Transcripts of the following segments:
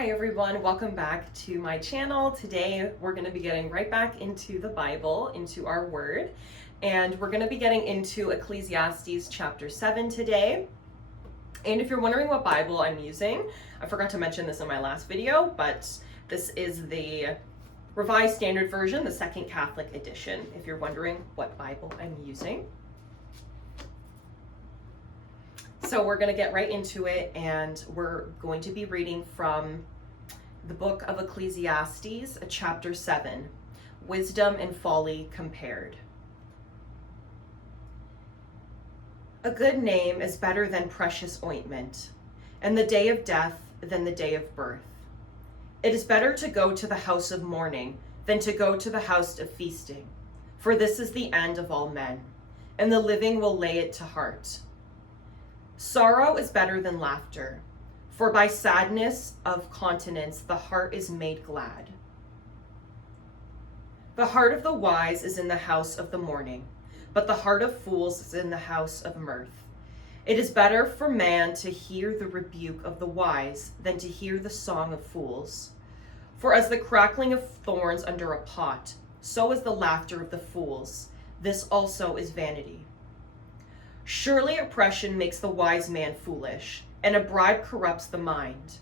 Hi everyone, welcome back to my channel. Today we're going to be getting right back into the Bible, into our word, and we're going to be getting into Ecclesiastes Chapter 7 today. And if you're wondering what Bible I'm using, I forgot to mention this in my last video, but this is the Revised Standard Version, the Second Catholic Edition, if you're wondering what Bible I'm using. So we're going to get right into it, and we're going to be reading from the book of Ecclesiastes, chapter 7, Wisdom and Folly Compared. A good name is better than precious ointment, and the day of death than the day of birth. It is better to go to the house of mourning than to go to the house of feasting, for this is the end of all men, and the living will lay it to heart. Sorrow is better than laughter, for by sadness of countenance the heart is made glad. The heart of the wise is in the house of the mourning, but the heart of fools is in the house of mirth. It is better for man to hear the rebuke of the wise than to hear the song of fools. For as the crackling of thorns under a pot, so is the laughter of the fools. This also is vanity. Surely oppression makes the wise man foolish, and a bribe corrupts the mind.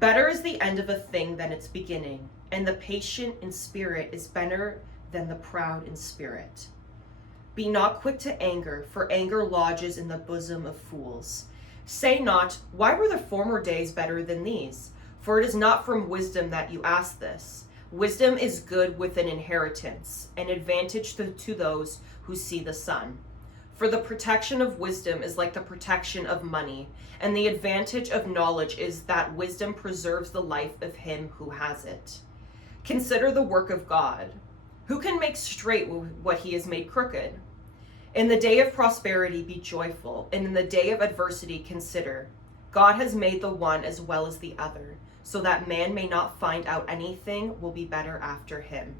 Better is the end of a thing than its beginning, and the patient in spirit is better than the proud in spirit. Be not quick to anger, for anger lodges in the bosom of fools. Say not, why were the former days better than these? For it is not from wisdom that you ask this. Wisdom is good with an inheritance, an advantage to those who see the sun. For the protection of wisdom is like the protection of money, and the advantage of knowledge is that wisdom preserves the life of him who has it. Consider the work of God. Who can make straight what he has made crooked? In the day of prosperity be joyful, and in the day of adversity consider. God has made the one as well as the other, so that man may not find out anything will be better after him.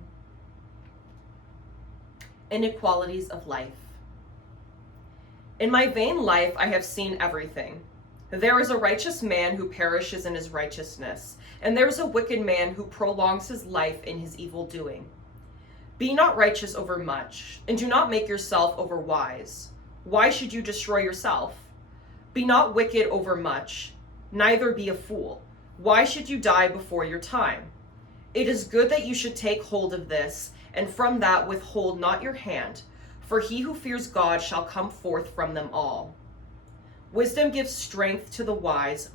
Inequalities of life. In my vain life I have seen everything. There is a righteous man who perishes in his righteousness, and there is a wicked man who prolongs his life in his evil doing. Be not righteous over much, and do not make yourself over wise. Why should you destroy yourself? Be not wicked over much, neither be a fool. Why should you die before your time? It is good that you should take hold of this, and from that withhold not your hand. For he who fears God shall come forth from them all. Wisdom gives strength to the wise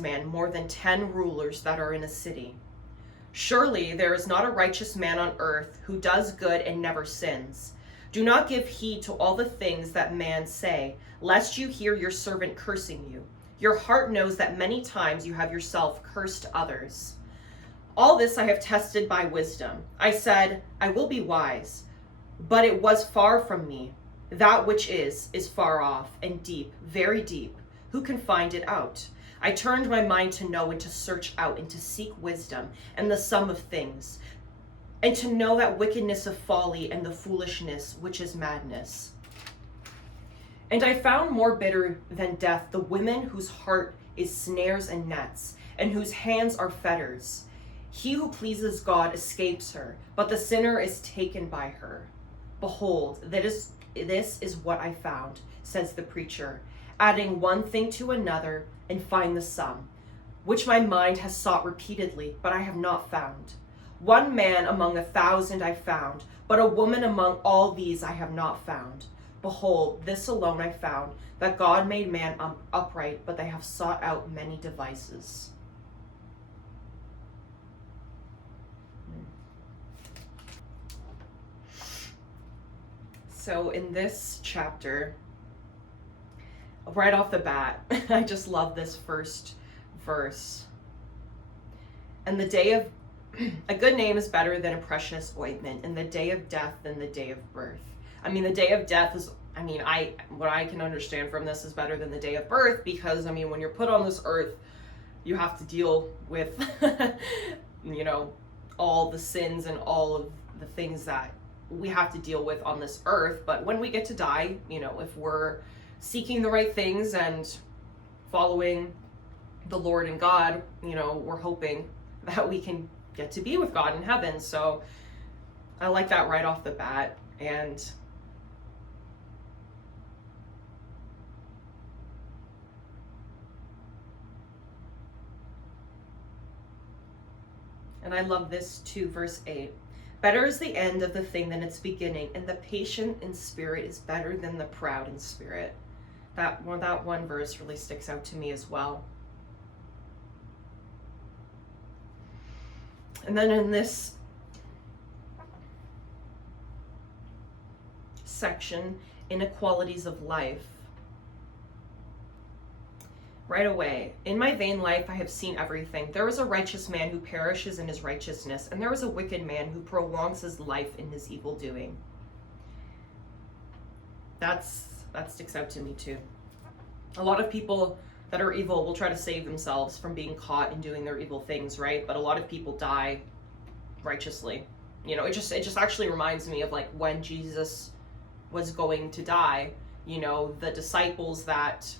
man more than 10 rulers that are in a city. Surely there is not a righteous man on earth who does good and never sins. Do not give heed to all the things that men say, lest you hear your servant cursing you. Your heart knows that many times you have yourself cursed others. All this I have tested by wisdom. I said, I will be wise, but it was far from me. That which is far off and deep, very deep. Who can find it out? I turned my mind to know and to search out and to seek wisdom and the sum of things, and to know that wickedness of folly and the foolishness which is madness. And I found more bitter than death the women whose heart is snares and nets, and whose hands are fetters. He who pleases God escapes her, but the sinner is taken by her. Behold, this is what I found, says the preacher, adding one thing to another, and find the sum, which my mind has sought repeatedly, but I have not found. One man among 1,000 I found, but a woman among all these I have not found. Behold, this alone I found, that God made man upright, but they have sought out many devices. So in this chapter, right off the bat, I just love this first verse. And the day of a good name is better than a precious ointment, and the day of death than the day of birth. I mean, the day of death is, what I can understand from this is better than the day of birth, because, when you're put on this earth, you have to deal with, all the sins and all of the things that we have to deal with on this earth. But when we get to die, if we're seeking the right things and following the Lord and God, we're hoping that we can get to be with God in heaven. So I like that right off the bat. And I love this too, verse 8. Better is the end of the thing than its beginning, and the patient in spirit is better than the proud in spirit. That one verse really sticks out to me as well. And then in this section, inequalities of life, right away, in my vain life I have seen everything. There is a righteous man who perishes in his righteousness, and there is a wicked man who prolongs his life in his evil doing. That sticks out to me too. A lot of people that are evil will try to save themselves from being caught in doing their evil things, right? But a lot of people die righteously. It just actually reminds me of like when Jesus was going to die, the disciples that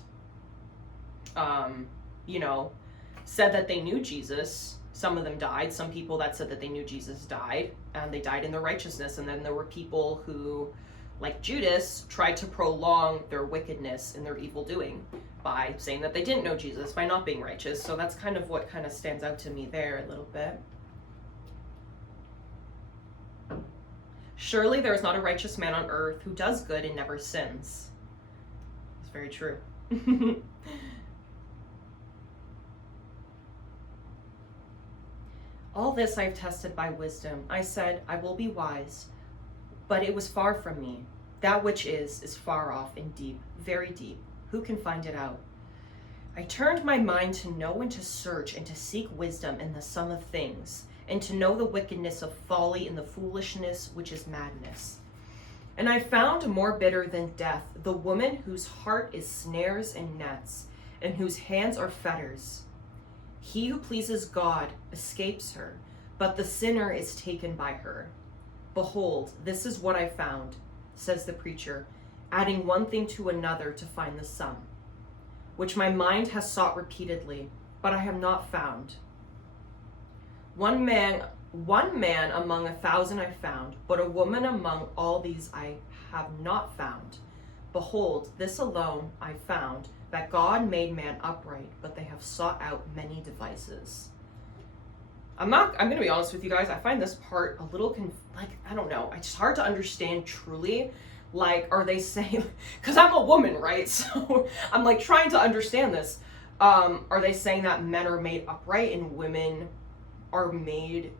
said that they knew Jesus, some of them died. Some people that said that they knew Jesus died, and they died in their righteousness. And then there were people who, like Judas, tried to prolong their wickedness in their evil doing by saying that they didn't know Jesus, by not being righteous. So that's kind of what kind of stands out to me there a little bit. Surely there is not a righteous man on earth who does good and never sins. It's very true. All this I have tested by wisdom. I said, I will be wise, but it was far from me. That which is far off and deep, very deep. Who can find it out? I turned my mind to know and to search and to seek wisdom in the sum of things, and to know the wickedness of folly and the foolishness which is madness. And I found more bitter than death the woman whose heart is snares and nets, and whose hands are fetters. He who pleases God escapes her, but the sinner is taken by her. Behold, this is what I found, says the preacher, adding one thing to another to find the sum, which my mind has sought repeatedly, but I have not found. One man among 1,000 I found, but a woman among all these I have not found. Behold, this alone I found, that God made man upright, but they have sought out many devices. I'm going to be honest with you guys. I find this part a little, I don't know. It's hard to understand truly. Like, are they saying, because I'm a woman, right? So I'm like trying to understand this. Are they saying that men are made upright and women are made,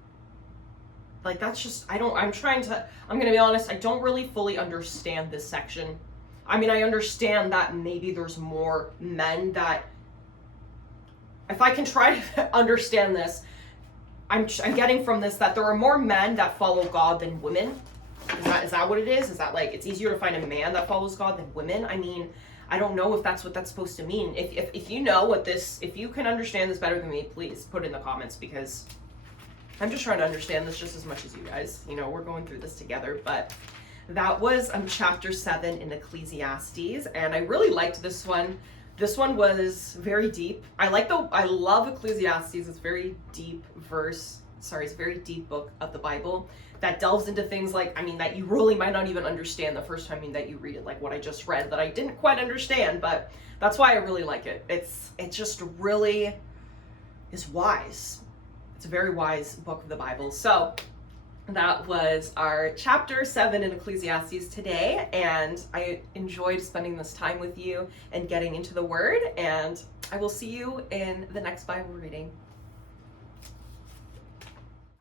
like, that's just, I'm going to be honest, I don't really fully understand this section. I mean, I understand that maybe there's more men that, if I can try to understand this, I'm getting from this that there are more men that follow God than women. Is that what it is? Is that like it's easier to find a man that follows God than women? I mean, I don't know if that's what that's supposed to mean. If you know what this, if you can understand this better than me, please put it in the comments, because I'm just trying to understand this just as much as you guys. We're going through this together. But that was chapter 7 in Ecclesiastes, and I really liked this one. This one was very deep. I love Ecclesiastes. It's a very deep it's a very deep book of the Bible that delves into things like, that you really might not even understand the first time that you read it, like what I just read that I didn't quite understand, but that's why I really like it. It just really is wise. It's a very wise book of the Bible. So that was our chapter 7 in Ecclesiastes today, and I enjoyed spending this time with you and getting into the Word, and I will see you in the next Bible reading.